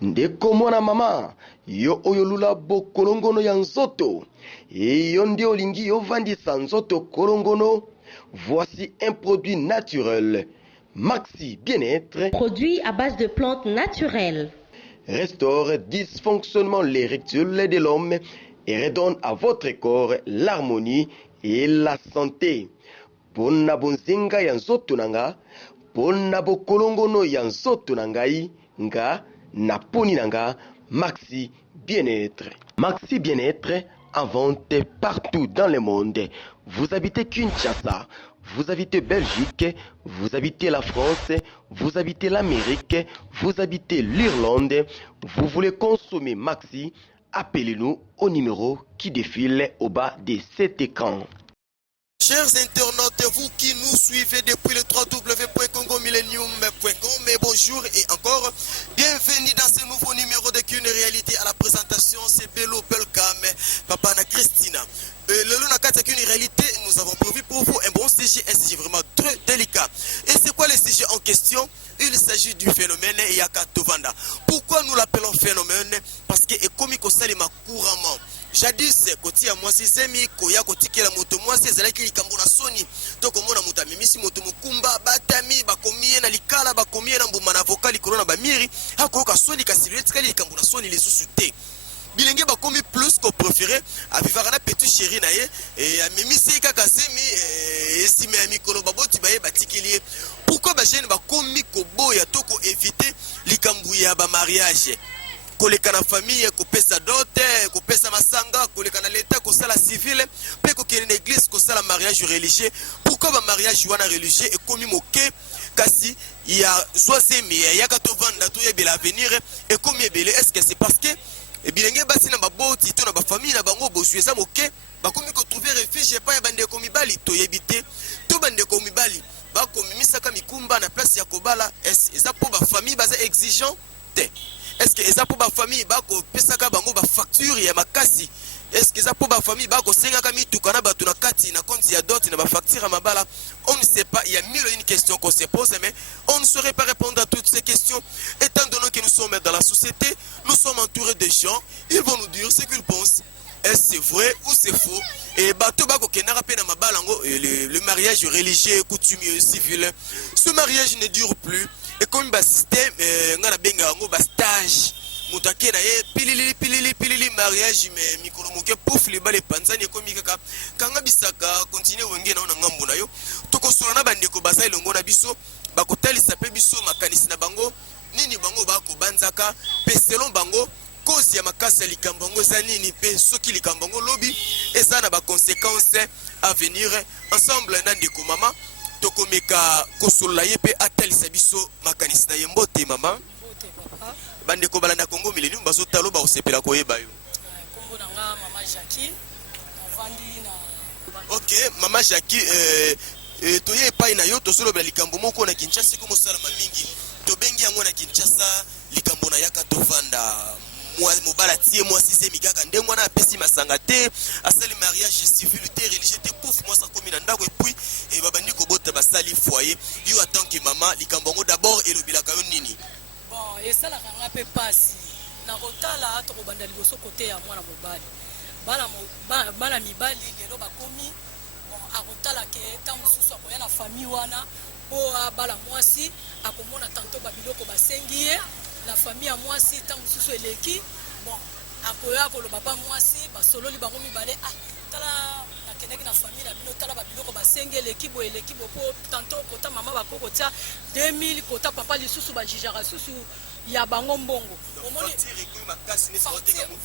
Ndeko mwana mama, yo oyolula bo kolongono ya nzoto. Et yo nde olingi yo vandisa nzoto kolongono. Voici un produit naturel. Maxi Bien-être. Produit à base de plantes naturelles. Restaure dysfonctionnement l'érectile de l'homme et redonne à votre corps l'harmonie et la santé. Pona bonzenga ya nzoto nanga, pona bo kolongono ya nzoto nangai, nga na poni nanga, Maxi Bien-être. Maxi Bien-être en vente partout dans le monde. Vous habitez Kinshasa, vous habitez Belgique, vous habitez la France, vous habitez l'Amérique, vous habitez l'Irlande, vous voulez consommer Maxi, appelez-nous au numéro qui défile au bas de cet écran. Chers internautes, vous qui nous suivez depuis le www.congomillennium.com, bonjour et encore bienvenue dans ce nouveau numéro de Qu'une réalité. À la présentation, c'est Bello Belkam, Papa na Christina. Le Lunaka, c'est qu'une réalité. Nous avons prévu pour vous un bon sujet, un sujet vraiment très délicat. Et c'est quoi le sujet en question? Il s'agit du phénomène Yaka Tovanda. Pourquoi nous l'appelons phénomène? Parce que Ekomiko Salima couramment. Jadis koti ya mwasi zemi koya kotikela moto mwasi ezalaki likambo na soni to komona moto amemisi moto mokumba batami bakomie na likala bakomie na mbuma na vocal likolo na bamiri akoyoka soni kasi likambo likambo na soni lisusu te bilenge bakomi plus ko préféré avivaka na petit chéri na ye et amemisi kaka zemi esime ya mikolo baboti baye batikeli. Pourquoi ba jeune bakomi koboya to ko éviter likambo ya ba mariage? Koleka na famille, kopesa dote, kopesa masanga, koleka na l'état, kosala civil, pe kokene na église, kosala mariage religieux. Pourquoi ba mariage wana religieux et komi moke kasi ya zoazemi ya katovanda to yebela avenir et komi ebele? Est-ce que c'est parce que bilenge basi na baboti to na ba famille na bango bozueza moke bakomi ko trouver refuge pa ya bande ko mibali to yebite to bande ko mibali ba komi misaka mikumba na place ya kobala? Est-ce eza pour ba famille baza exigeant te? Est-ce que ça pour ma famille bako pesaka bango ba facture ya makasi? Est-ce que ça pour ma famille bako senga kami tukana batu na kati na compte ya dot na ba facture à mabala? On ne sait pas, il y a mille et une questions qu'on se pose, mais on ne saurait pas répondre à toutes ces questions. Étant donné que nous sommes dans la société, nous sommes entourés de gens, ils vont nous dire ce qu'ils pensent. Est-ce c'est vrai ou c'est faux? Et bato bako kenara pe na mabalango le mariage religieux, coutumier, civil. Ce mariage ne dure plus. Et comme un système, on a bien un stage. Moutake na ye pilili mariage mais mikolo moke pouf les balles panzani comme kaka kanga bisaka continuer wenge na ngambo na yo toko solo na bandeko bazai longo na biso bakotali sape biso makanisi na bango nini bango bako banzaka pe selon bango cause ya makasi ya likambo ngo za nini pe soki likambo ngo lobi eza na ba conséquences à venir ensemble na ndeko mama tokomeka kosola ye pe atalisa biso makanisi na ye mbote mama bande ko balanda Congo Millennium baso talo ba osepela koyeba yo kombo nanga mama Jackie mvandi na OK mama Jackie toye epai na yo tosolo bela likambo moko na Kinshasa ko mosala mingi to bengi yango na Kinshasa likambo na Yaka Tovanda mobala tie moi si c'est mikaka ndengwa na pesi masanga te asali mariage civil te religieux te pouf moi ça komi na ndako et puis et babandi ko bota basali foyer yo attend que maman likambo ngo d'abord elobilaka yo nini? Bon esalaka nga pe pasi na kotala to kobanda liboso kote ya mwana mobali bana mibali lelo bakomi bon akotala ke tango susu akoya na famille wana po bala mwasi akomona tanto babiloko basengi ye la famille ya mwasi tango susu eleki bon akoya koloba pa mwasi basololi bango mibale tala nakendeki na famille na bino tala babiloko basengi eleki bo po tanto kota mama bakoko tia 2000 kota papa lisusu bajijaka susu ya bango mbongo omoni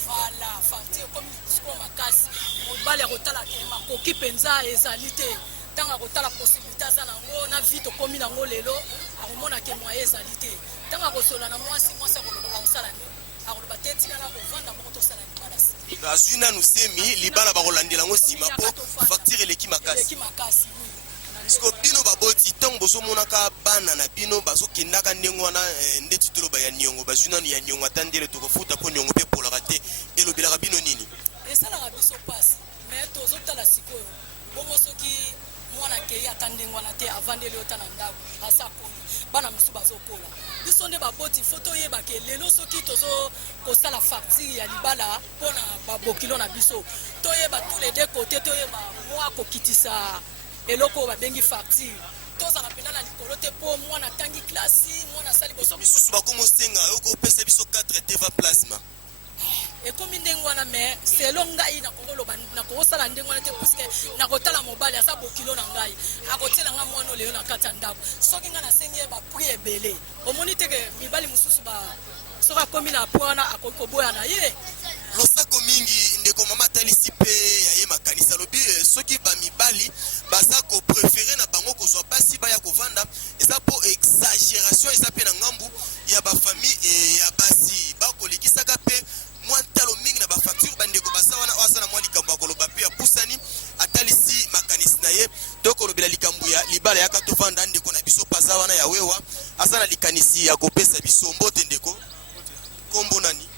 voilà facture comme siko makasi mobali akotala ke makoki penza ezali te tanga kotala possibilité za nango na vie to komi nango lelo akomona ke moyen ezali te tanga kosola na mwasi akoloba akosala ni akoloba te tika na kovanda moko tosala ni balasi azuna nusemi libala bakolandela ngo sima po facture eleki makasi Sko bino baboti tango boso monaka bana na bino baso kindaka ndengo wana ndeti toloba ya nyongo bazuna ni ya nyongo atandele to kofuta po nyongo pe polaka te elobelaka bino nini esala biso passe mais tozo kosala sikoyo bongo soki mwana kei ata ndenge wana te avandeli ota na ndako asakoli bana mosusu bazokola biso nde baboti fo toyebake lelo soki tozo kosala facture ya libala mpona babokilo na biso toyeba tous les deux côtés toyeba mwa kokitisa eloko oyo babengi facture tozala mpena na likolo te mpo mwana tangi klasi mwana asali boso misusu bakomosenga okopesa biso 4 teva plasma ekomi ndenge wana me selo ngai nakokosala ndenge wana te puske nakotala mobali aza bokilo na ngai akotiela nga mwana oleyo na kati ya ndako soki ngai nasengi ye bapri ebele omoni teke mibali mosusu soki akomi na po wana akoki koboya na ye losako mingi ndeko mama talisi mpe yaye makanisa lobi soki bamibali baza koprefere na bango kozwa basi baya kovanda eza mpo exagération eza mpe na ngambu ya bafamille ya basi bakolekisaka mpe mwa talo mingi na bafacture bandeko basa wana oyo aza na mwa likambo ya koloba mpe apusani atalisi makanisi na ye tokolobela likambo ya libala yaka tovanda ndeko na biso paza wana ya wewa aza na likanisi ya kopesa biso mbote ndeko kombo nani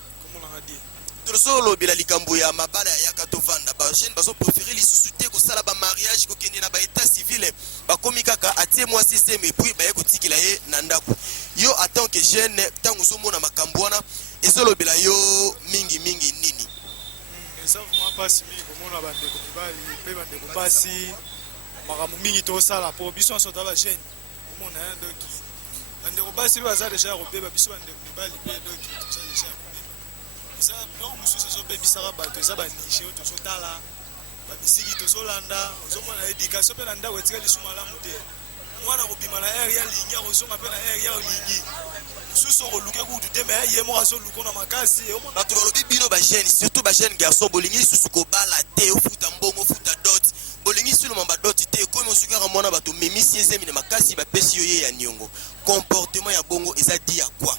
tozolobela likambo ya mabala ya yaka tovanda bajeune bazoprefere lisusu te kosala bamariage kokende na baetat civile bakomi kaka atie mwasi seme epui baye kotikela ye na ndako yo atant que jeune ntango ozomona makambo wana ezolobela yo mingimingi nini eza vraimen mpasi mingi komona bandeko mibali mpe bandeko mpasi makambo mingi tosala mpo biso nyonso ta bajeune omona doki bandeko basi mpe baza deja ya kobeba biso bandeko mibali mpe doki toza deja ya kobeba eza biloko mosusu ezobebisaka bato eza banige oyo tozotala bamisiki tozolanda ozomona edikatio mpe na ndako etika lisu malamu te mwana kobima na aire ya lingi akozonga mpe na aire ya olingi mosusu okoluke kutu te me ye moko azoluka na makasi bato balobi bino bajeune surtout bajeune garçon bolingi lisusu kobala te ofuta mbongo ofuta dot bolingi suluma badoti te ekomi osuki kaka mwana bato memisi ezemi na makasi bapesi yo ye ya niongo comportement ya bongo eza di ya kwa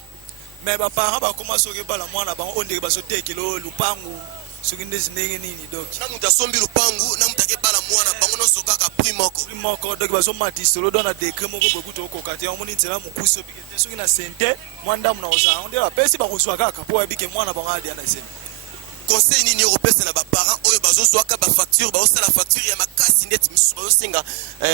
me baparent bakoma soki ebala mwana bango oyo ndenge bazotekela oyo lupangu soki ndezi ndenge nini doki na moto asombi lupangu na moto akebala mwana bango nyonso kaka prix moko doki bazomatisa olodo na dekret moko bokuta okoka te omoni nzela mokusi obike te soki na sente mwa ndamu na kozala yango nde bapesi bakozwa kaka mpo bayebike mwana bango adia na sente conseil nini okopesa na baparent oyo bazozwaka bafacture bazosala facture ya makasi ndeti misusu bazosenga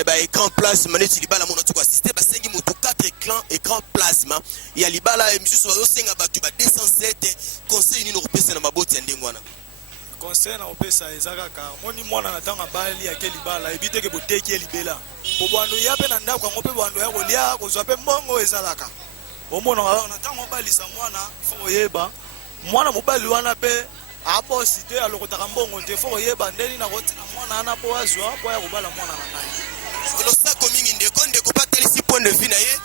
baécran plasma neti libala mona tuko assiste basengi motu 4 écran plasma ya libala misusu bazosenga bato ba 207 conseil nini okopesa na maboti ya ndenge wana conseil na kopesa eza kaka moni mwana na ntango abali yake libala ebi teke boteki ye libela po bwando ya mpe na ndako yango mpe bwando ya kolia kozwa mpe mbongo ezalaka omona na ntango obalisa mwana fo koyeba mwana mobali wana mpe abosi te alokotaka mbongo te fo koyeba ndeni na kotina mwana wana mpo azwa mpo ya kobala mwana na ngai losako mingi ndeko batalisi point de vue na ye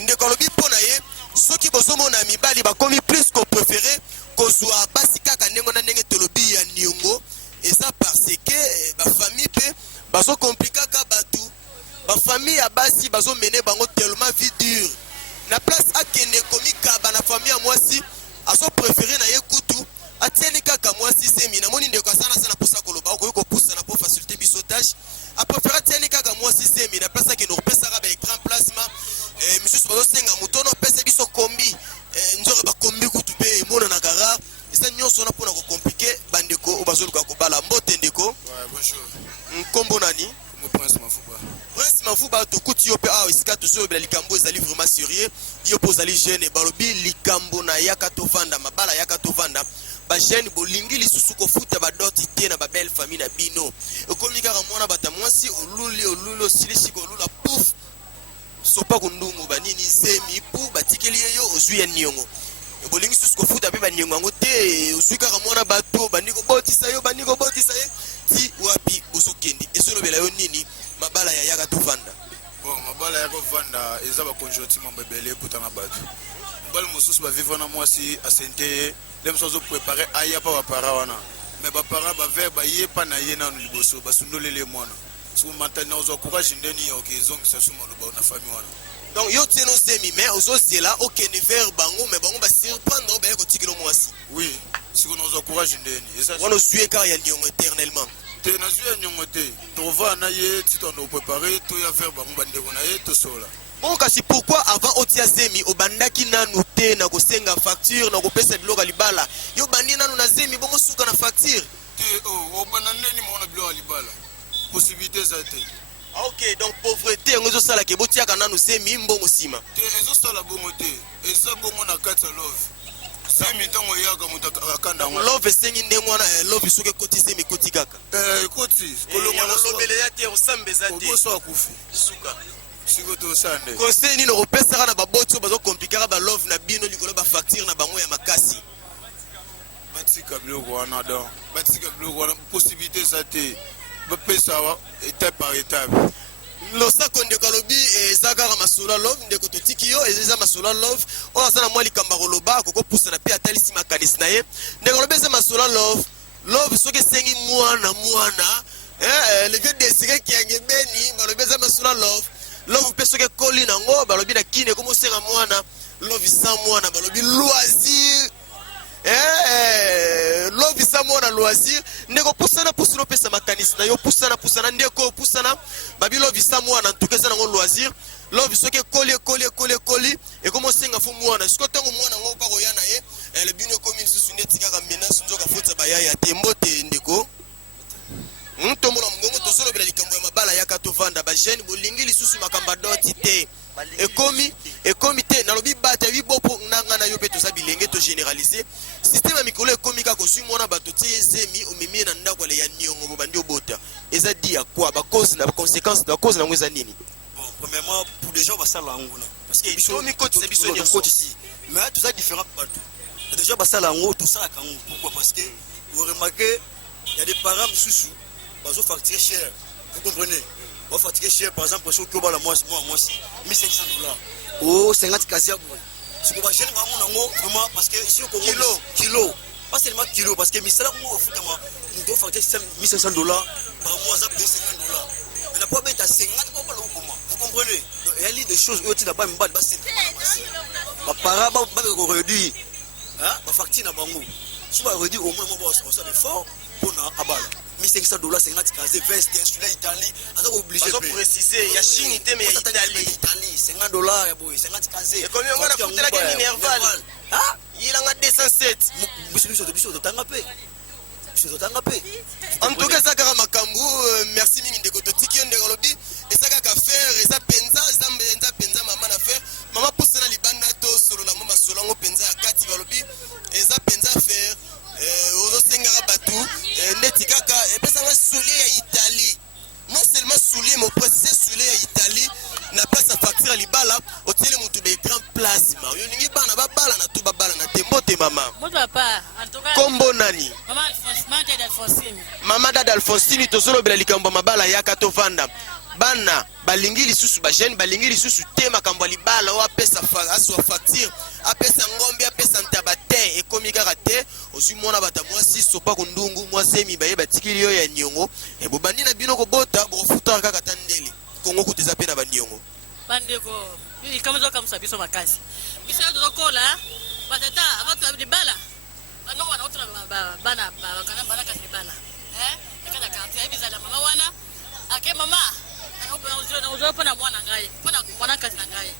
ndeko alobi mpo na ye soki bozomona mibali bakomi plus koprefere kozwa basi kaka ndenge na ndenge tolobi ya niongo eza parce que bafamille mpe bazokomplikaka bato bafamille ya basi bazomene bango tellement vie dure na place akende komikaba na famille ya mwasi azoprefere na ye kutu atieni kaka mwasi semi namoni ndeko asana sana posa koloba okoki kopusa na po facilité biso tâche aprefere atieni kaka mwasi semi na place akende kopesaka baécran plasma misusu bazosenga moto ono opesa biso kombi nzore bakombi kutu mpe emonanaka rare eza nyonso wana mpona kokomplike bandeko oyo bazoluka kobala mbote ndeko nkombo nani prince mafuba tokuti yo mpe awa esika tozoyobela likambo ezali vraiment sérieux yo mpo ozali jeune balobi likambo na yaka tovanda mabala yaka tovanda bajeune bolingi lisusu kofuta badoti te na babele famille na bino ekomi kaka mwana bata mwasi oluli osilisi kolula pouf sopa kundungu banini semi pu batikeli ye yo ozwi ya niongo bolingi lisusu kofuta mpe baniongo yango te ozwi kaka mwana bato bandi kobotisa ye ti wapi bozokende ezolobela yo nini mabala ya yaka tovanda bon mabala ya kovanda eza bakonjoti mambo ebele ekutana bato mobali mosusu bavivre na mwasi asente ye nde mosu azoprepare aya mpa bapara wana me bapara bavere baye mpa na ye nano liboso basundolele mwana soki matani na ozwa courage ndeni ya okezongisa so maloba na famille wana donc yo tieno semi me ozozela okende vers bango me bango basurprendre baye kotikela mwasi oui sikoyo ozwa courage ndeni wana ozwi kaka ya niongo éternellement te nazwi ya niongo te tova na ye ti tondo oprepare toya vers bango bandeko na ye tosola bon kasi pourquoi avant otia zemi obandaki nanu te na kosenga facture na kopesa biloko libala yo bandi nanu na zemi bongo suka na facture te obanda ndeni mona biloko te. Ok, donc pauvreté yango ezosala ke botiaka nanu semi mbongo nsima te ezosala bongo te eza bongo na kati ya love semi ntango eyaka moto akanda yango love esengi ndenge wana love soki ekoti semi ekoti kaka ekoti kolongolobele ya te osambe eza te oboso akufi suka siko tosala nde conseil nini okopesaka na baboti oyo bazokomplikaka balove na bino likolo bafacture na bango ya makasi batika biloko wana donc batika biloko wana possibilité eza te bapesa étape par étape losako ndeko alobi eza kaka masolo ya love ndeko totiki yo eza masolo ya love oyo aza na mwa likambo akoloba akokopusana mpe atalisi makanisi na ye ndeko alobi eza masolo ya love soki esengi mwana le vieux desire kiange beni balobi eza masolo ya love mpe soki ekoli nango balobi na kini ekomosenga mwana love sa mwana balobi loisir love isa mwana loisir ndeko pusana opesa makanisi na yo pusana ndeko pusana babi love isa mwana ntuka eza nango loisir love soki ekoli ekomosenga fo mwana siko ntango mwana ngo opa koya na ye lebino ekomi lisusu neti kaka menace nzoka fotisa bayaya te mbote ndeko tomona mongongo tozolobela likambo ya mabala yaka tovanda bajene bolingi lisusu makambo adoti te ekomi te nalobi bata bibopo nanga na yo mpe toza bilenge togénéralise systeme ya mikolo ekomi kaka ozwi mwana bato tie ezemi omemi na ndako ale ya niongo bobandi obota eza di ya kwa bacause na baconséquence bacause nango eza nini premièrement pour les gens basala yango parce que tomikotisa biso nyonso mais toza différent bato déjà basala yango tosalaka yango pourquoi parce que vous remarquez il y a des parents mosusu bazofacturer cher vous comprenez bafacturer cher par exemple soki obala mwasi 1500 $. 50 kazi ya boye siko bajene bamona yango vraiment parce que ici au Congo kilo pas seulement kilo parce que misala ngo ofutama ndo facturer 1500 $ par mois ça paye 50 $. mais la poids est à 50 pour pas le comment vous comprenez il y a des choses où tu n'as pas mbad c'est ba para ba réduire hein ba facture na bango si ba réduire au moins on ça fort pour na abala 1500 $, 50 kazi veste celui-là Italie on a obligé de préciser ya Chine te mais ya Italie 50 $ ya boy 50 kazi et combien on a foutu la gamme Minerval hein il en a 207 biso totanga pe en tout cas ça kaka makambu merci mingi ndeko totiki ndeko lobi eza kaka faire eza penza mama na faire mama pousse na libanda to solo la mama solo ngo penza ya kati balobi eza penza faire ozosengaka batu neti kaka epesanga soulier ya Italie non seulement soulier mais préciser soulier ya Italie na place ya facture ya libala otiele mutu be grand place ma yo ningi bana babala na to babala na tembo te mama moto papa en tout cas kombo nani mama dada Alphonsine tozolobela likambo mabala yaka tovanda bana balingi lisusu bajene balingi lisusu te makambo ya libala oyo apesa aswa facture apesa ngombe apesa ntaba te ekomi kaka te ozwi mwana bata mwasi sopa kundungu mwasi emibaye batikili yo ya niongo ebobandi na bino kobota bokofutaka kaka ta ndele kongo kuta eza mpe na bandiongo bandeko kama zokamisa biso makasi biso yo tozokola batata abatu libala bango wana otuna bana bakana bana kasi libala ekana quartier ebizala mama wana ake mama na mwana ngai mpona mwana kasi na ngai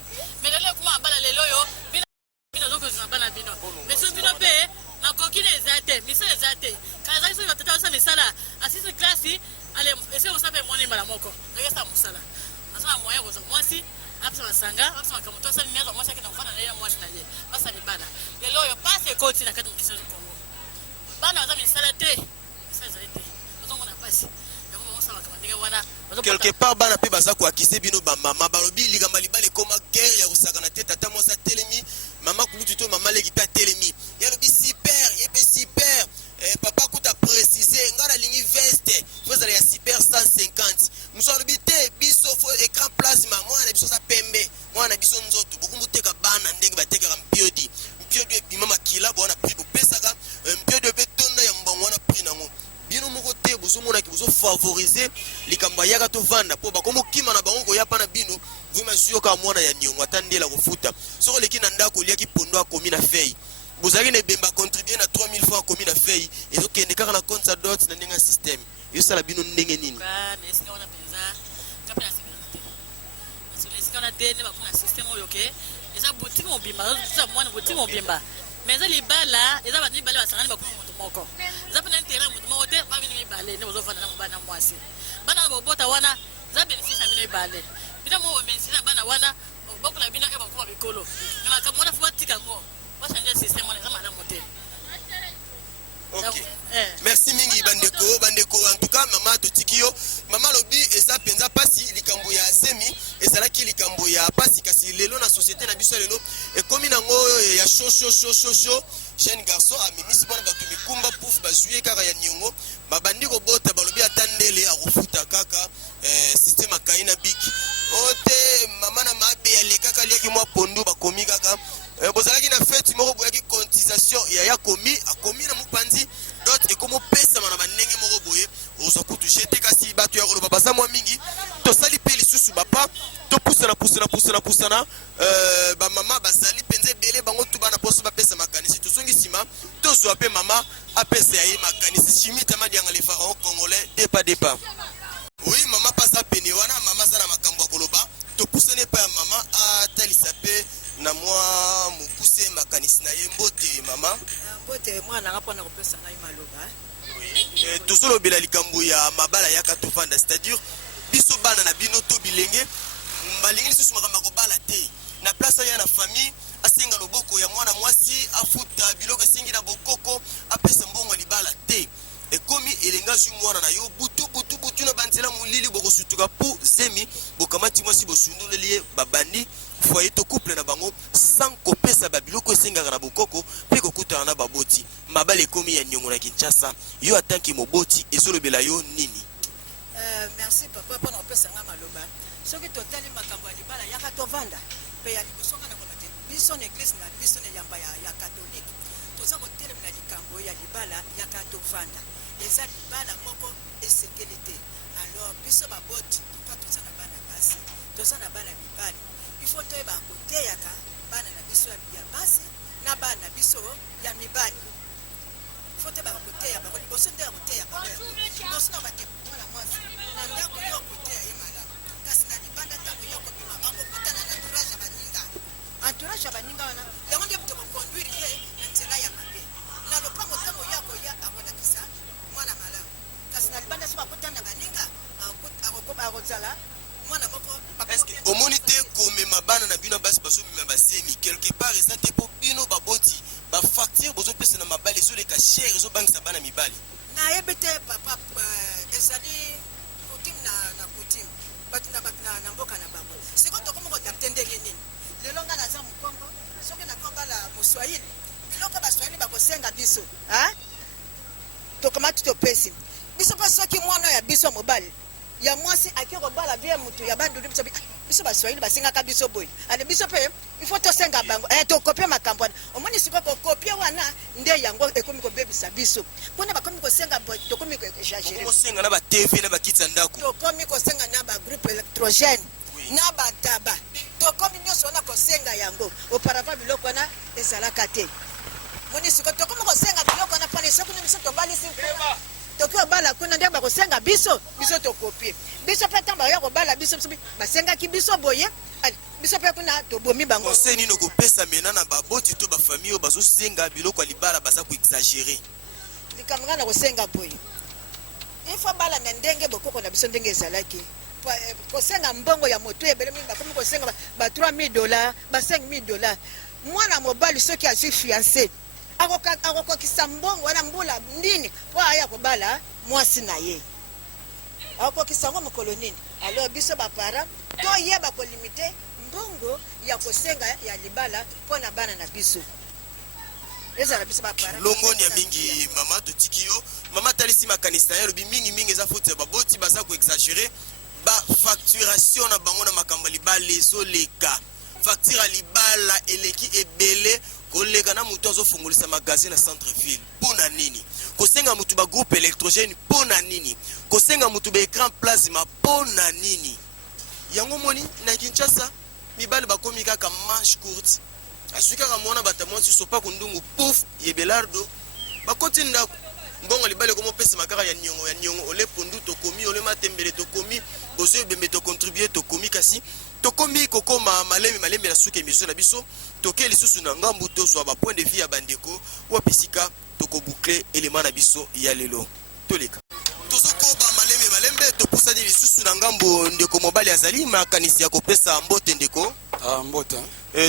mais lelo kuma bala lelo yo bino zokozina bana bino mais so bino mpe makoki na eza te misala eza te kala ezali soki batata osa misala asisi klasi ale ese osa mpe mwana mbala moko ekesa mosala aza na moyen kozwa mwasi apesa masanga apesa makambo to asali niaza mwasi akenda mofana na ye na mwasi na ye basa libala lelo oyo pasi ekoti na kati mokisa kongo bana baza misala te misala ezali te ozongona pasi quelque part bana pe baza koakise bino bamama balobi likambo libala ekoma guerre ya kosakana te tata mwasi atelemi mama kulutu to mama leki mpe atelemi yalobi super ye mpe super papa kuta précise nga nalingi veste fo ezala ya super 150 mosu alobi te biso fo écran plasma mwana na biso aza pembe mwana na biso nzoto bokumbu teka bana ndenge batekaka mpiodi ebima makila bona prix bopesaka mpiodi mpe tonda ya mbongo wana prix nango bino moko te bozomonaki bozofavorize likambo ayaka tovanda mpo bakomokima na bango koya mpa na bino vraimen zuyoka mwana ya niongo ata ndela kofuta soko oleki na ndako oliaki pondo akomi na fei bozalaki na ebemba contribue na 3000 francs akomi na fei ezokende kaka na compte sa dot na ndenge ya systeme ezosala bino ndenge nini eza boutique mobimba eza mwana boutique mobimba mais eza libala eza bana mibale basangani bakumi moto moko eza mpena intérêt moto moko te bamini mibale nde bozofanda na mobali na mwasi bana na bobota wana za bénéfice à mine balé bina mo bénéfice na bana wana beaucoup la bina ke ba ko bikolo na ka mona fwa tika ngo ba changer système on ezama na monter. Ok. Merci mingi bandeko en tout cas maman Totikio maman lobi eza penza pasi likambo ya semi ezala ki likambo ya pasi kasi lelo na société na biso lelo e komi nango ya chaud jeune garçon a mimisi bana batu mikumba pouf bazuye kaka ya nyongo babandi ko bota balobi atandele akufuta kaka système akaina big ote mama na mabe ya le kaka liaki mwa pondu bakomi kaka bozalaki na fête moko boyaki cotisation ya komi akomi na mupanzi d'autres et comme pesa mana banenge moko boye oza kutushe te kasi bato ya koloba baza mwa mingi tosali pe lisusu bapa topusana bamama bazali mpenza ebele bango tu bana poso bapesa makanisi tozongi nsima tozwa pe mama apesa ye makanisi chimite madianga le pharaon congolais depa oui mama pasa pene wana mama aza na makambo ya koloba topusane pa ya mama atalisa pe na mwa mokuse makanisi na ye mbote mama mbote mwana nga mpona kopesa ngai maloba tozolobela likambo ya mabala yaka tovanda c'est-à-dire biso bana na bino to bilenge balingi lisusu makambo kobala te na place ya na famille asenga loboko ya mwana mwasi afuta biloko esengi na bokoko apesa mbongo libala te ekomi elenga zwi mwana na yo butu na banzela molili bokosutuka po zemi bokamati mwasi bosundoleli ye babandi foyer to couple na bango sans kopesa babiloko esengaka na bokoko mpe kokutana na baboti mabala ekomi ya niongo na Kinshasa yo atanki moboti ezolobela yo nini? Merci papa mpona kopesa nga maloba soki totali makambo ya libala yaka tovanda mpe ya liboso nga na kolate biso na eglise na biso na yamba ya katolike toza kotelemela likambo ya libala yaka tovanda eza libala moko esengeli te alors biso baboti toka toza na bana basi toza na bana mibali ifo toyeba koteyaka bana na biso ya basi na bana biso ya mibali ifo toyeba koteya bango liboso nde ya koteya bango liboso na bate mwana mwasi na ndako yo koteya ye malamu kasi na libanda ntango yo kobima bakokutana na entourage ya baninga wana yango nde tokokonduire ye na nzela ya mabe na lopango ntango yo akoya akolakisa mwana malamu kasi na libanda so bakutana na baninga akozala mwana moko omoni te komema bana na bino basi bazomema basemi quelque part eza te mpo bino baboti bafacture bozopesa na mabali ezoleka chere ezobangisa bana mibali nayebi te papa ezali kutime na kutime bato na mboka na bango siko tokoma kodapte ndenge nini lelo nga naza mokongo soki nakobala moswahili biloko baswahili bakosenga biso tokomati topesi biso mpe soki mwana ya biso mobali ya mwasi aki kobala bie mutu ya banduli biso baswahili basengaka biso boye ale biso mpe ifo tosenga bango tokopie makambo wana omoni siko kokopie wana nde yango ekomi kobebisa biso mpona bakomi kosenga boye tokomi koexagere na batv na bakiti ya ndako tokomi kosenga na bagroupe électrogène na bataba tokomi nyonso wana kosenga yango auparavant biloko wana ezalaka te moni siko tokomi kosenga biloko wana mpona soki na biso tobalisi toki obala kuna nde bakosenga biso tokopie biso mpe ntango bayoka kobala biso basengaki biso boye biso mpe kuna tobomi bango conseil nini okopesa mena na baboti to bafamille oyo bazosenga biloko ya libala baza koexagere likambo nga na kosenga boye ifo bala na ndenge bokoko na biso ndenge ezalaki kosenga mbongo ya moto ebele mingi bakomi kosenga ba $3000 ba $5000 mwana mobali soki azwi fiancé akokokisa mbongo wana mbula ndini po aya kobala mwasi na ye akokokisa ngo mokolo nini alors biso bapara toyeba kolimite mbongo ya kosenga ya libala mpona bana na biso ezala biso bapara longoni ya mingi mama totiki yo mama talisi makanisi na ye lobi mingi eza faute ya baboti baza koexagere bafacturation na bango na makambo ya libala ezoleka facture ya libala eleki ebele koleka na mutu azofungolisa magasin na centre ville pona nini kosenga mutu ba groupe électrogène pona nini kosenga mutu ba écran plasma pona nini yango moni na Kinshasa mibali bakomi kaka manche courte asukaka mwana batamonsi sopa kundungu pouf yebelardo bakoti ndako mbongo libali komo pesa makaka ya nyongo ole pondu tokomi ole matembele tokomi bozo bembe to contribuer tokomi kasi tokomi kokoma malembe na suke miso na biso toke lisusu na ngambu tozwa ba point de vue ya bandeko wapisika toko boucler élément na biso ya lelo toleka tozokoba malembe topusani lisusu mosusu na ngambo ndeko mobali azali makanisi ya kopesa mbote ndeko mbota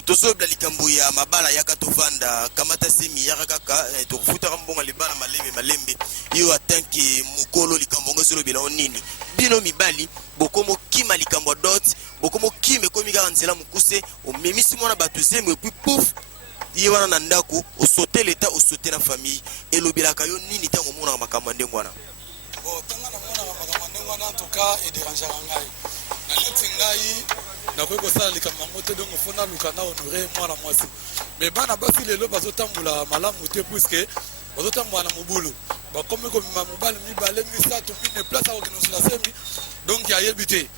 tozoyebela likambo ya mabala yaka tovanda kamata semi yaka kaka tokufutaka mbongo libala malembe yo atanke mokolo likambo ngo ezolobela o nini bino mibali bokomo kima likambo dot bokomo kima ekomi kaka nzela mokuse omemisi mwana bato zemi epui pouf ye wana na ndako osote leta osote na famille elobelaka yo nini ntango omonaka makambo ndenge wana tanga na mona makambo ndenge wana antuka ederangeaka ngai na neti ngai nakoki kosala likambo yango te dongo fo naluka na honore mwana mwasi me bana basi lelo bazotambola malamu te puiske bazotambola na mobulu bakomi komema mobali mibale misato mine place akokinosula semi donc ayebi te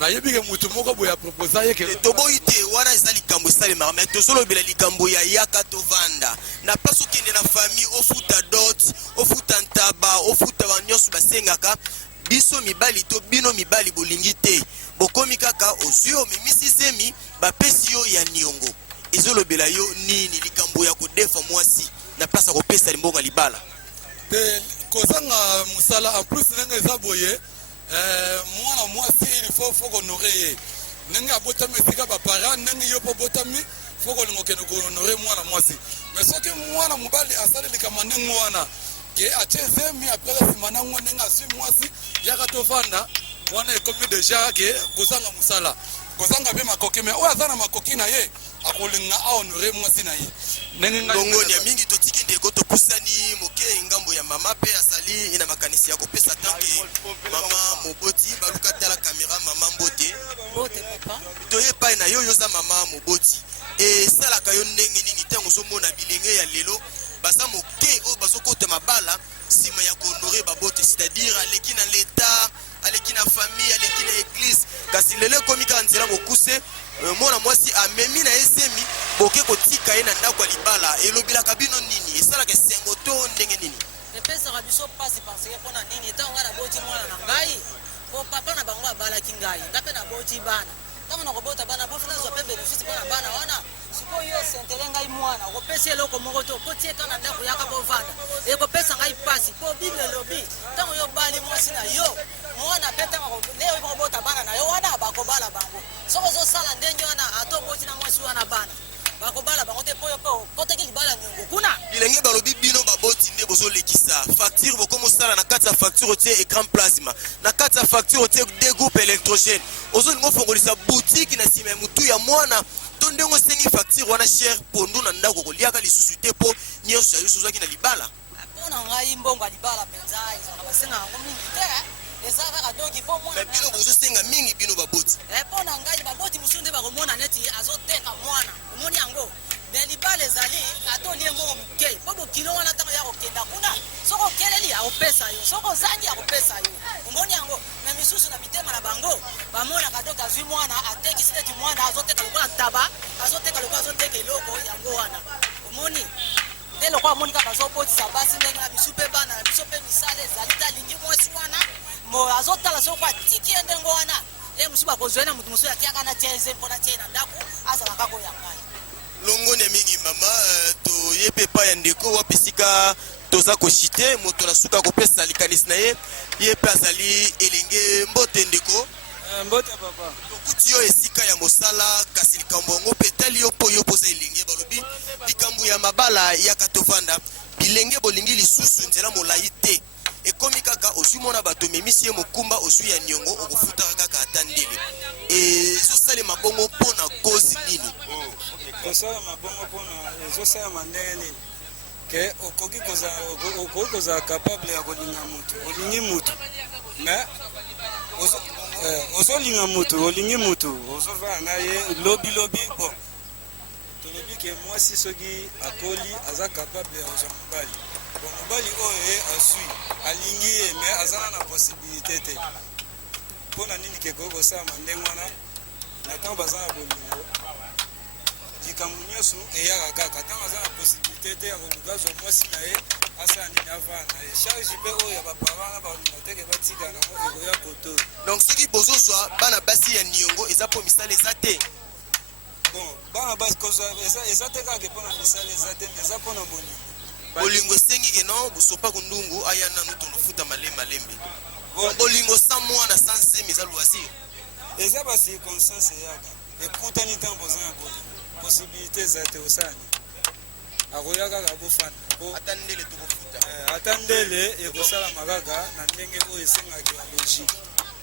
nayebi ke mutu moko boye aproposa ye ke toboyi te wana eza likambo esalemaka me tozolobela likambo ya yaka tovanda na place okende na famille ofuta dot ofuta ntaba ofuta banyonso basengaka biso mibali to bino mibali bolingi te bokomi kaka ozwi omemisi semi bapesi yo ya niongo ezolobela yo nini likambo ya kodefa mwasi na place akopesa limbongo libala te kozanga mosala en plus ndenge eza boye mwana mwasi il faut kohonore ye ndenge abotami esika bapara ndenge yo mpo botami faut kolinga okende kohonore mwana mwasi mais soki mwana mobali asali likambo ndenge wana ke atie zemi apres nsima nango ndenge azwi mwasi yaka tovanda wana ekomi deja ke kozanga mosala kozanga mpe makoki me oyo aza na makoki na ye akolinga ahonore mwasi na ye ndongoni ya mingi totiki ndeko topusani moke ngambo ya mama mpe asali ina makanisi ya kopesa tanke mama moboti baluka tala kamera mama mbote toye epai na yo yoza mama moboti esalaka yo ndenge nini ntango ozomona bilenge ya lelo baza moke oyo bazokota mabala nsima ya kohonore babote c'est-à-dire aleki na leta aleki na famille aleki na église kasi lelo ekomi kaka nzela mokuse mwana mwasi amemi na esemi boke kotika ye na ndako ya libala elobelaka bino nini esalaka esengo to ndenge nini epesaka biso mpasi parce mpona nini ntango ngai naboti mwana na ngai po papa na bango abalaki ngai nga mpe naboti bana ntango nakobota bana po funa zwa mpe benefisi mpo na bana wana sikoyo yo sentere ngai mwana okopesi eloko moko te okoti eka na ndako yaka kovanda ekopesa ngai mpasi po bible elobi ntango yo bali mwasi na yo mwana mpe ntango leo ekobota bana na yo wana bakobala bango soko ozosala ndenge wana ata oboti na mwasi wana bana bakobala bango te po yo mpe okotaki libala niongo kuna bilenge balobi bino baboti nde bozolekisa facture bokomosala na kati ya facture otie écran plasma na kati ya facture otie degroupe électrogène ozolinga ofongolisa boutique na nsima ya motu ya mwana to ndenge osengi facture wana chere pondu na ndako koliaka lisusu te mpo nyonso ya yo sozwaki na libala mpona ngai mbongo ya libala mpenza ezaka basenga yango mingi te eza kaka donki mpo mwana bino bozosenga mingi bino baboti mpona ngai baboti mosusu nde bakomona neti azoteka mwana omoni yango me libala ezali ata olie mbongo moke mpo bokilo wana ntango ya kokenda kuna soki okeleli akopesa yo soki ozangi akopesa yo omoni yango me misusu na mitema na bango bamonaka donk azwi mwana atekisi neti mwana azoteka lokola ntaba azoteka lokola azoteka eloko yango wana omoni nde lokola amoni kaka bazobotisa basi ndenge na biso mpe bana na biso mpe misala ezali te alingi mwasi wana mo azotala soko atiki ye ndenge wana ye mosusu bakozwai na motu mosusu atiaka na tie eze mpona tie na ndako azalaka koya ngai longoni ya mingi mama toye mpe epai ya ndeko wapi esika toza koshite moto na suka kopesa likanisi na ye ye mpe azali elenge mbote ndeko mbote papa tokuti yo esika ya mosala kasi likambo yango mpe etali yo mpo yo poza elenge balobi likambo ya mabala yaka tovanda bilenge bolingi lisusu nzela molai te ekomi kaka ozwi mona bato memisi ye mokumba ozwi ya niongo okofutaka kaka ata ndele ezosalema bongo mpo na kozi nini kosalama bongo mpona ezosalama ndenge nini ke okoki kozala capable ya kolinga mutu olingi mutu me ozolinga mutu olingi mutu ozovana na ye lobilobi bon tolobi ke mwasi soki akoli aza capable ya kozwa mobali bon mobali oyo ye asui alingi ye me azala na possibilité te mpona nini ke koki kosalama ndenge wana na ntango baza na bolingo likambo nyonso eyaka kaka ntango aza na possibilité te ya koluka zwa mwasi na ye asala nini avana na ye charge mpe oyo ya bapara na balinga teke batika nango ekoya koto donc soki bozozwa bana basi ya niongo eza mpo misala eza te bon bana basi kozwa eza te kaka mpona misala eza te me eza mpona bolingo bolingo sengi ke non busopa kundungu aya nanu tonofuta malembe bolingo sans mwana sans semi za loisir eza ba circonstance yaka ekutani ntango oza na bolingo possibilité za te osani akoya kaka bofanda ata ndele ekosalama kaka na ndenge oyo esengaki ya logique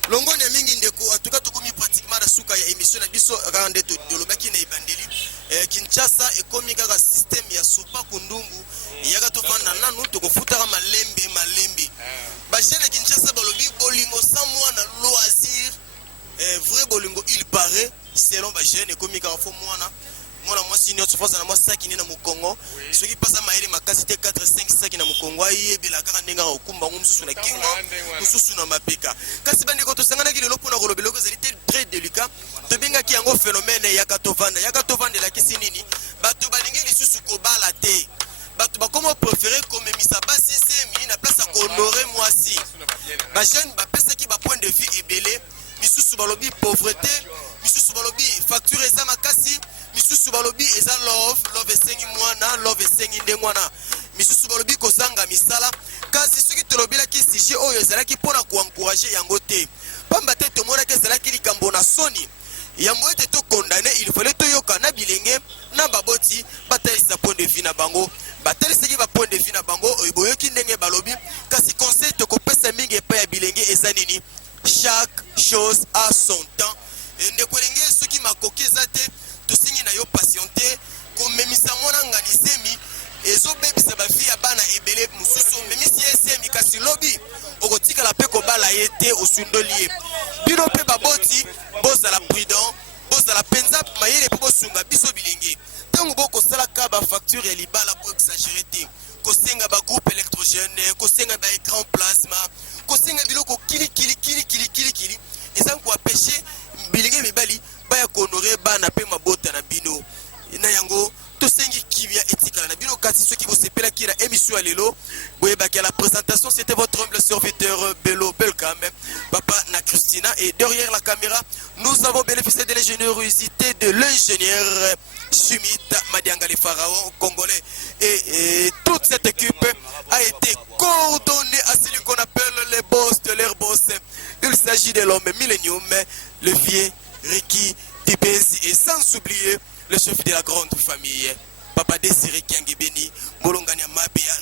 longone mingi ndeko atuka tokomi pratiquement na suka ya émission na biso kaka nde tolobaki na ebandeli Kinshasa ekomi kaka système ya sopa kundungu yaka tovanda nanu tokofutaka malembe bajene Kinshasa balobi bolingo sans mwana loisir vrai bolingo il paraît selon bajene ekomi kaka fo mwana mwasi nyonso foza na mwa saki ne na mokongo soki pasa mayele makasi te 4-5 saki na mokongo ayebela kaka ndenge akokumba ngo mosusu na kingo mosusu na mapeka kasi bandeko tosanganaki lelo mpona koloba eloko ezali te très délicat tobengaki yango phénomène yaka tovandela nini bato balingi lisusu kobala te bato bakoma préféré komemisa basi semi na place ya kohonore mwasi bajeune bapesaki bapoint de vue ebele misusu balobi pauvreté misusu balobi facture eza makasi misusu balobi eza love esengi mwana love esengi nde mwana misusu balobi kozanga misala kasi soki tolobelaki sujet oyo ezalaki mpona koencourage yango te pamba te tomonaki ezalaki likambo na soni yambo ete tokondane il fallait toyoka na bilenge na baboti batalisa point de vue na bango batalisaki bapoint de vue na bango oyo boyoki ndenge balobi kasi conseil tokopesa mingi epai ya bilenge eza nini chaque chose a son temps ndeko elenge soki makoki eza te tosingi na yo patiente komemisa mwana ngani semi ezobebisa bavi ya bana ebele mosusu omemisi ye semi kasi lobi okotikala mpe kobala ye te osundoli ye bino mpe baboti bozala prudent bozala mpenza mayele mpe bosunga biso bilenge ntango bokosalaka bafacture ya libala po exagere te kosenga bagroupe électrogène kosenga baécran plasma kosenga biloko kilikili eza koapeshe bilenge mibali baya kohonore bana mpe mabota na bino na yango tosengi kimia etikala na bino kasi soki bosepelaki na émission ya lelo boyebaki à la présentation c'était votre humble serviteur Bello Belkam papa na Christina et derrière la caméra nous avons bénéficié de l'ingéniosité de l'ingénieur Schmidt Madianga les pharaons congolais et toute cette équipe a été coordonnée à celui qu'on appelle les boss de leur boss. Il s'agit de l'homme Millennium, le vieux Ricky Tibesi et sans oublier le chef de la grande famille, Papa Désiré Kiangibeni, Molongania Mabea,